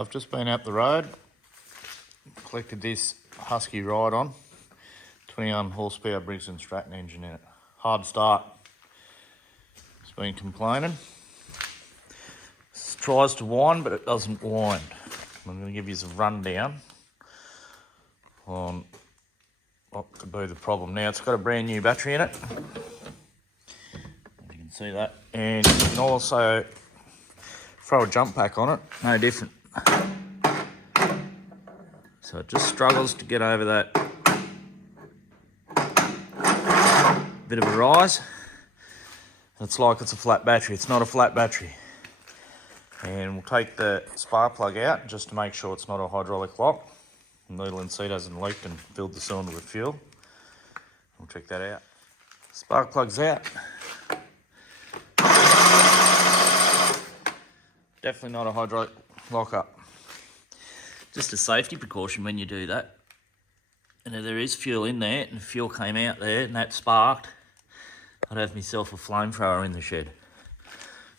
So I've just been out the road, collected this Husky ride-on, 21 horsepower Briggs and Stratton engine in it. Hard start. It's been complaining. It tries to whine, but it doesn't whine. I'm going to give you a rundown on what could be the problem. Now, it's got a brand new battery in it. You can see that. And you can also throw a jump pack on it, no different. So it just struggles to get over that bit of a rise. It's like it's a flat battery. It's not a flat battery. And we'll take the spark plug out just to make sure it's not a hydraulic lock. The needle and seat hasn't leaked and filled the cylinder with fuel. We'll check that out. Spark plug's out. Definitely not a hydraulic lock-up. Just a safety precaution when you do that. And if there is fuel in there and fuel came out there and that sparked, I'd have myself a flamethrower in the shed.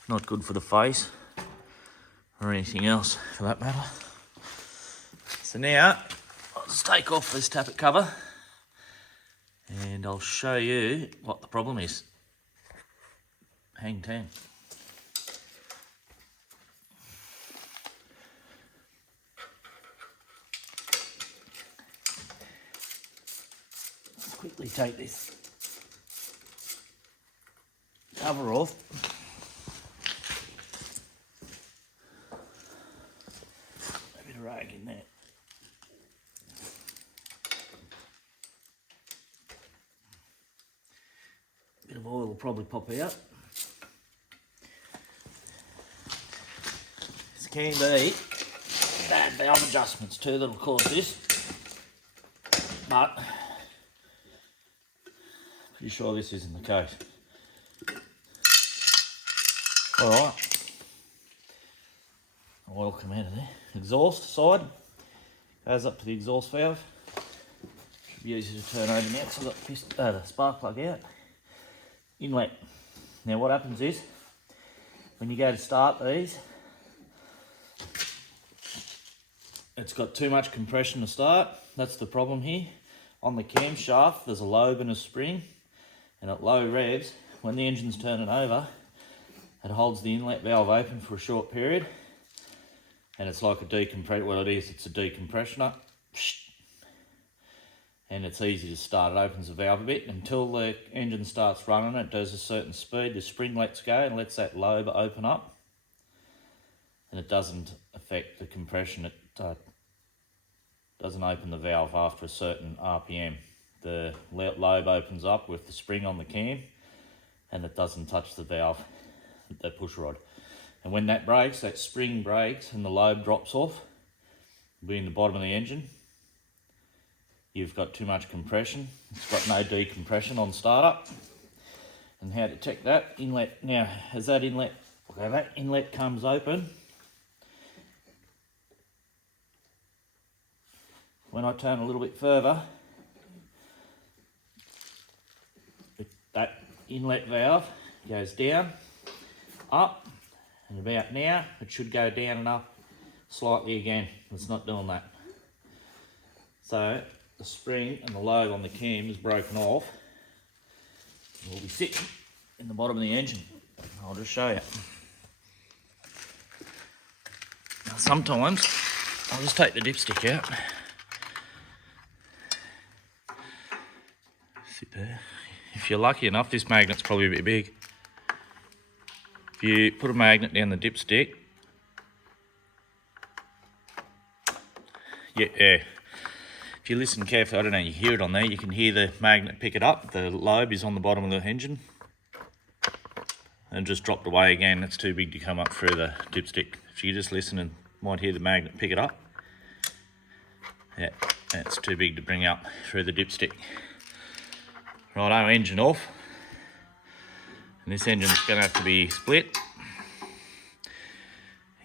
Not good for the face or anything else for that matter. So now I'll just take off this tappet cover and I'll show you what the problem is. Hang 10. Quickly take this cover off. A bit of rag in there. A bit of oil will probably pop out. This can be bad valve adjustments too that'll cause this, but pretty sure this isn't the case. Alright. Oil come out of there. Exhaust side goes up to the exhaust valve. Should be easy to turn over now because I've got the spark plug out. Inlet. Now what happens is when you go to start these, it's got too much compression to start. That's the problem here. On the camshaft there's a lobe and a spring. And at low revs, when the engine's turning over, it holds the inlet valve open for a short period. And it's like a decompression. Well, it is, it's a decompressioner. And it's easy to start. It opens the valve a bit. Until the engine starts running, it does a certain speed. The spring lets go and lets that lobe open up. And it doesn't affect the compression. It doesn't open the valve after a certain RPM. The lobe opens up with the spring on the cam and it doesn't touch the valve, the push rod. And when that breaks, that spring breaks and the lobe drops off, being the bottom of the engine, you've got too much compression. It's got no decompression on startup. And how to check that? Inlet. Now, as that inlet comes open, when I turn a little bit further, that inlet valve goes down, up, and about now it should go down and up slightly again. It's not doing that. So the spring and the lobe on the cam is broken off. It will be sitting in the bottom of the engine. I'll just show you. Now sometimes I'll just take the dipstick out. Sit there. If you're lucky enough, this magnet's probably a bit big. If you put a magnet down the dipstick, yeah. If you listen carefully, I don't know, you hear it on there, you can hear the magnet pick it up. The lobe is on the bottom of the engine and just dropped away again. It's too big to come up through the dipstick. If you just listen and might hear the magnet pick it up. Yeah, it's too big to bring up through the dipstick. Righto, engine off. And this engine's going to have to be split.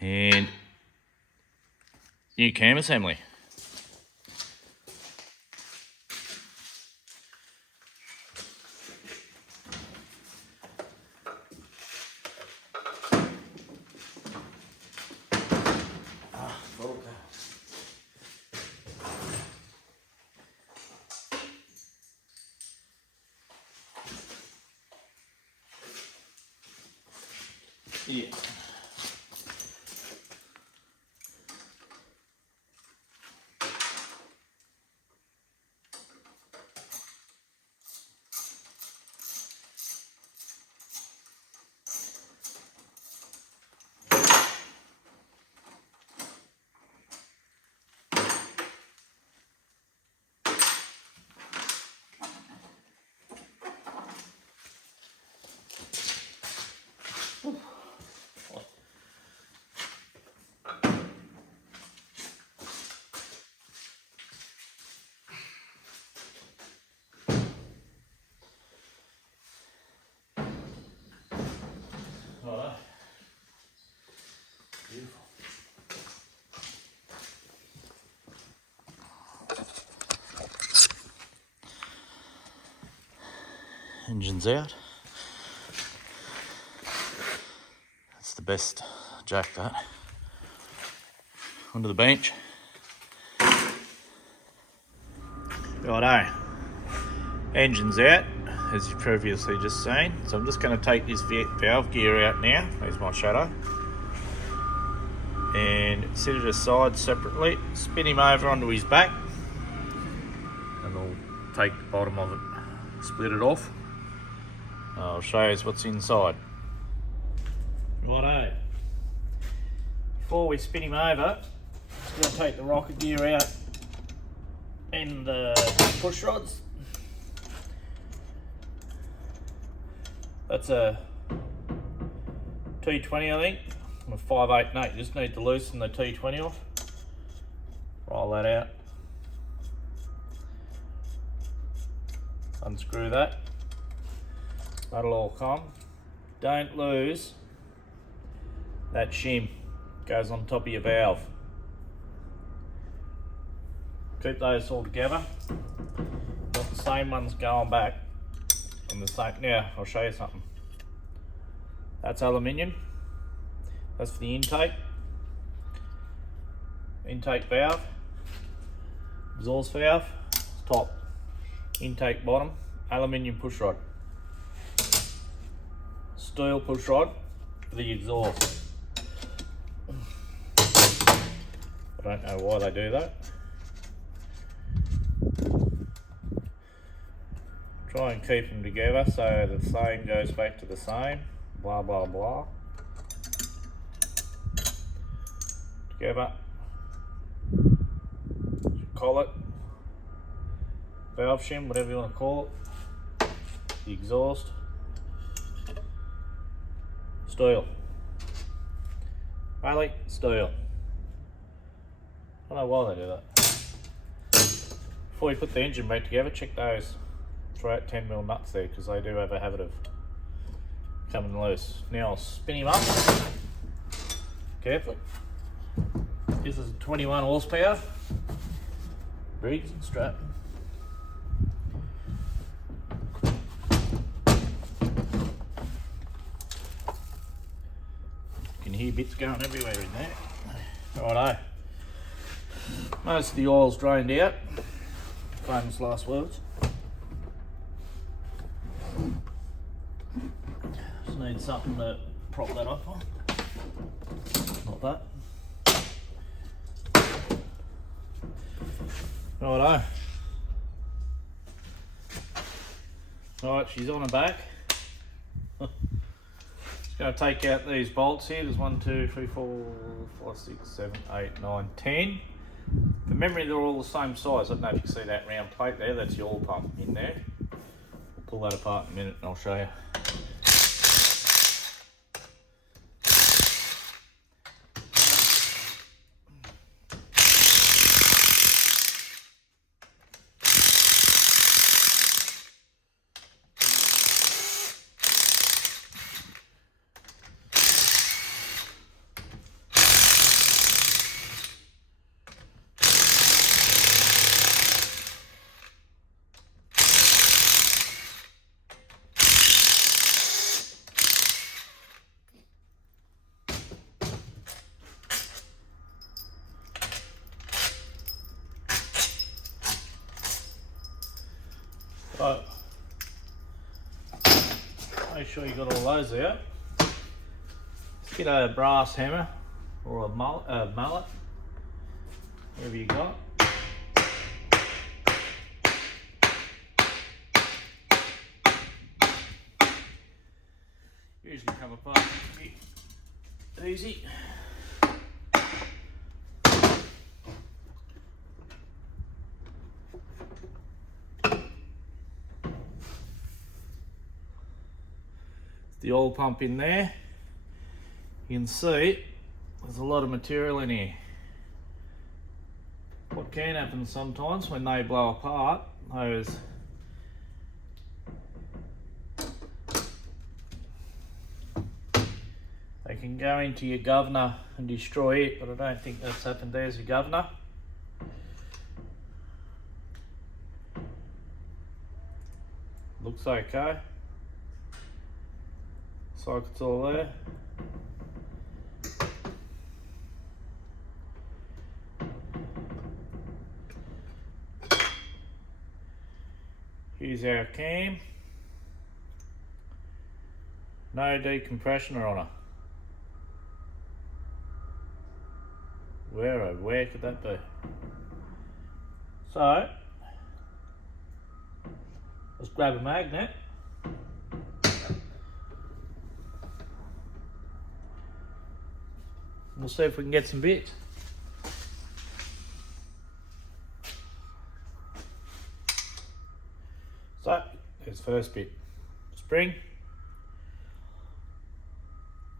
And new cam assembly. Yeah. Alright. Beautiful. Engine's out. That's the best jack, that. Onto the bench. Righto. Engine's out, as you've previously just seen. So I'm just going to take this valve gear out now. There's my shadow. And set it aside separately. Spin him over onto his back. And I'll take the bottom of it, split it off. I'll show you what's inside. Righto. Before we spin him over, I'm going to take the rocket gear out and the push rods. That's a T20, I think. I'm a 5/8 and 8. You just need to loosen the T20 off. Roll that out. Unscrew that. That'll all come. Don't lose that shim. Goes on top of your valve. Keep those all together. Got the same ones going back. And the same. Now I'll show you something. That's aluminium. That's for the intake. Intake valve. Exhaust valve. Top. Intake bottom. Aluminium push rod. Steel push rod for the exhaust. I don't know why they do that. Try and keep them together so the same goes back to the same. Blah blah blah. Together. Collet. Valve shim, whatever you want to call it. The exhaust. Steel. Bailey, steel. I don't know why they do that. Before you put the engine back together, check those 3/10mm nuts there, because they do have a habit of coming loose. Now I'll spin him up carefully. This is 21 horsepower, Briggs and Stratton. You can hear bits going everywhere in there. Righto. Most of the oil's drained out. Famous last words. Just need something to prop that up on. Not that. Righto. Alright, she's on her back. Just going to take out these bolts here. There's 1, 2, 3, 4, 5, 6, 7, 8, 9, 10. From memory, they're all the same size. I don't know if you can see that round plate there. That's your oil pump in there. Pull that apart in a minute and I'll show you. Right, make sure you got all those out. Let's get a brass hammer or a mallet, whatever you got. Usually come apart pretty easy. The oil pump in there. You can see there's a lot of material in here. What can happen sometimes when they blow apart, those they can go into your governor and destroy it, but I don't think that's happened. There's your governor. Looks okay. Socket's all there. Here's our cam. No decompression on it. Where could that be? So, let's grab a magnet. We'll see if we can get some bits. So, there's the first bit. Spring.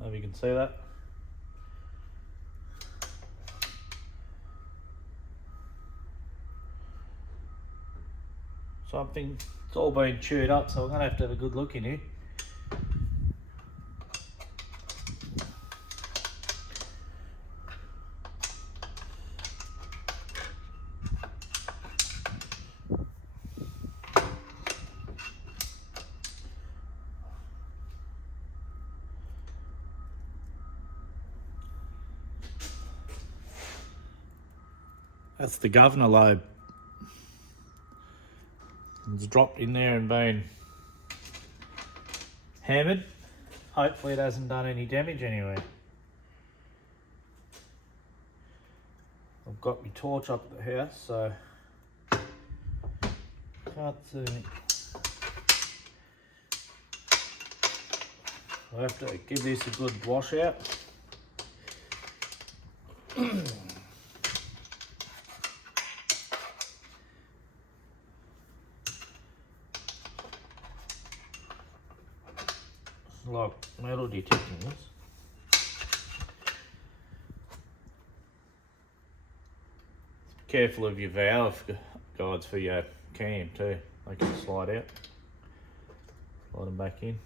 Maybe you can see that. Something, it's all been chewed up, so we're going to have a good look in here. That's the governor lobe. It's dropped in there and been hammered. Hopefully it hasn't done any damage anywhere. I've got my torch up at the house, so can't see me. I'll have to give this a good wash out. Like metal detecting this. Be careful of your valve guides for your cam too. They can slide out. Slide them back in.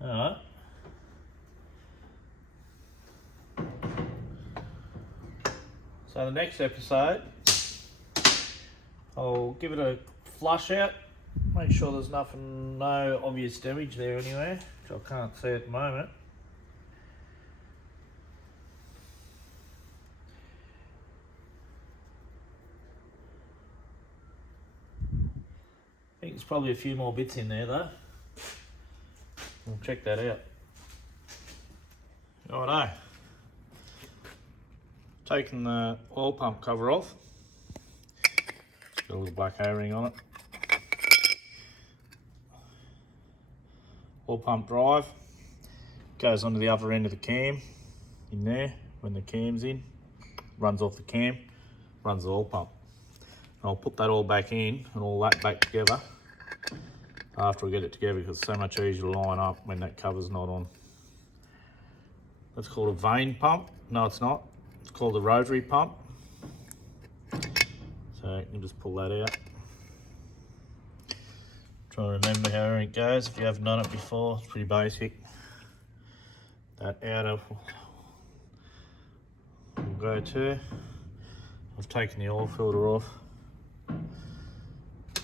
Alright. So the next episode, I'll give it a flush out, make sure there's no obvious damage there anywhere, which I can't see at the moment. I think there's probably a few more bits in there though. We'll check that out. Righto. Taking the oil pump cover off. Got a little black O-ring on it. Oil pump drive goes onto the other end of the cam in there. When the cam's in, runs off the cam, runs the oil pump. And I'll put that all back in and all that back together after we get it together, because it's so much easier to line up when that cover's not on. That's called a vane pump. No, it's not. It's called a rotary pump. So you can just pull that out. Try to remember how it goes if you haven't done it before. It's pretty basic. That outer will go to. I've taken the oil filter off.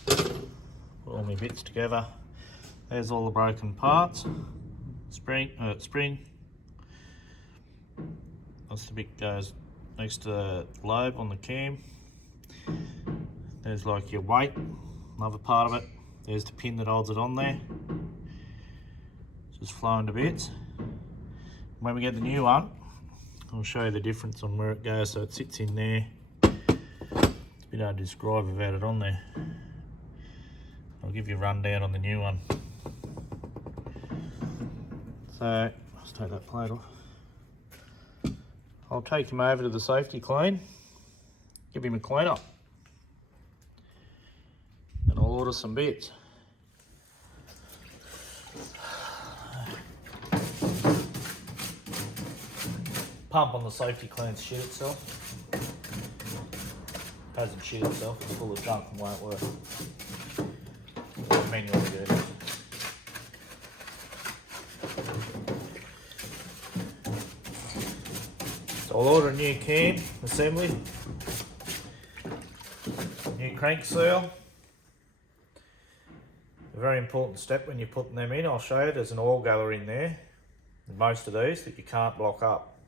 Put all my bits together. There's all the broken parts. Spring. That's the bit goes next to the lobe on the cam. There's like your weight, another part of it. There's the pin that holds it on there. It's just flowing to bits. When we get the new one, I'll show you the difference on where it goes. So it sits in there. It's a bit hard to describe without it on there. I'll give you a rundown on the new one. So, let's take that plate off. I'll take him over to the safety clean, give him a clean up, and I'll order some bits. Pump on the safety clean's shit itself. Hasn't shit itself, it's full of junk and won't work. Manually good. So I'll order a new cam assembly, new crank seal. A very important step when you're putting them in, I'll show you, there's an oil guller in there, in most of these, that you can't block up.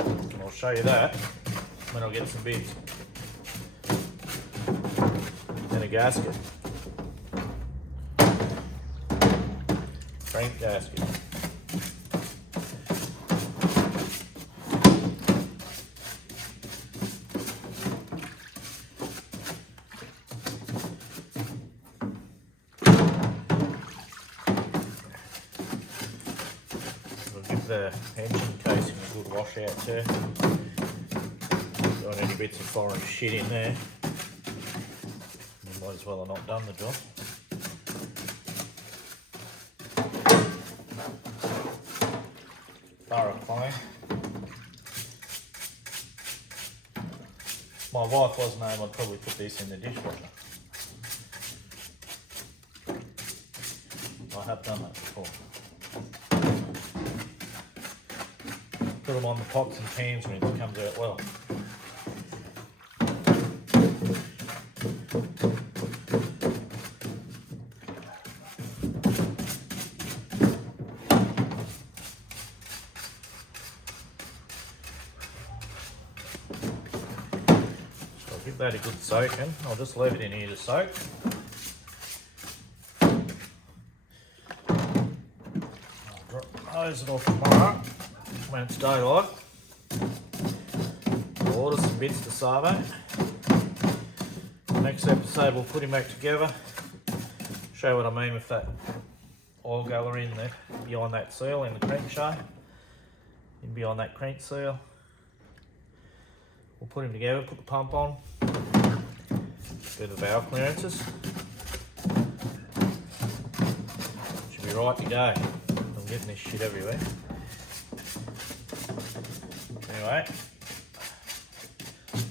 And I'll show you that when I get some bits. And a gasket. Crank gasket. We'll give the engine casing a good wash out too. Got any bits of foreign shit in there. Might as well have not done the job. Thorough clean. My wife wasn't able, I'd probably put this in the dishwasher. I have done that before. Put them on the pots and pans when it comes out well. Give that a good soaking. I'll just leave it in here to soak. I'll close it off tomorrow when it's daylight. I'll order some bits to Savo. Next episode we'll put him back together. Show you what I mean with that oil guller in there, behind that seal in the crankshaft, in behind that crank seal. We'll put him together, put the pump on, do the valve clearances. Should be right to go. I'm getting this shit everywhere. Anyway,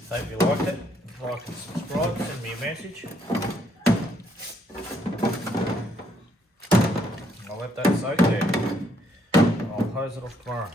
hope you liked it. Like and subscribe, send me a message. I'll let that soak there. I'll close it off tomorrow.